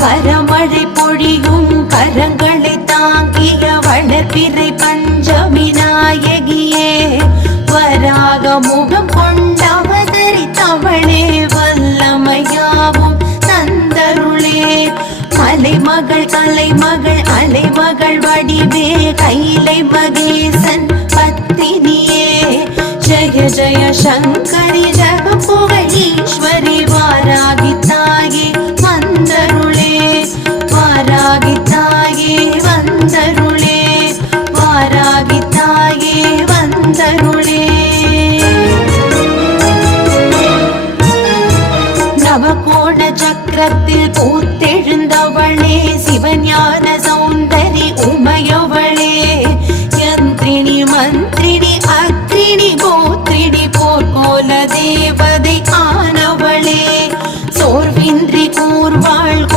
வரமழை பொழியும் கரங்களை தாங்கிய வளர்பிறை பஞ்சமி நாயகியே வராக முகம் கொண்டவதரித்தவளே வல்லமையாவும் தந்தருளே மலைமகள் கலைமகள் அலைமகள் வடிவே கைலை மகேசன் பத்தினியே ஜய ஜய சங்கரி ஜகபுகழ் ஈஸ்வரி வாராகி தாயே வந்தருளே வாராகி தாயே வந்தருளே வாராகி தாயே வந்தருளே நவகோண சக்கரத்தில் பூ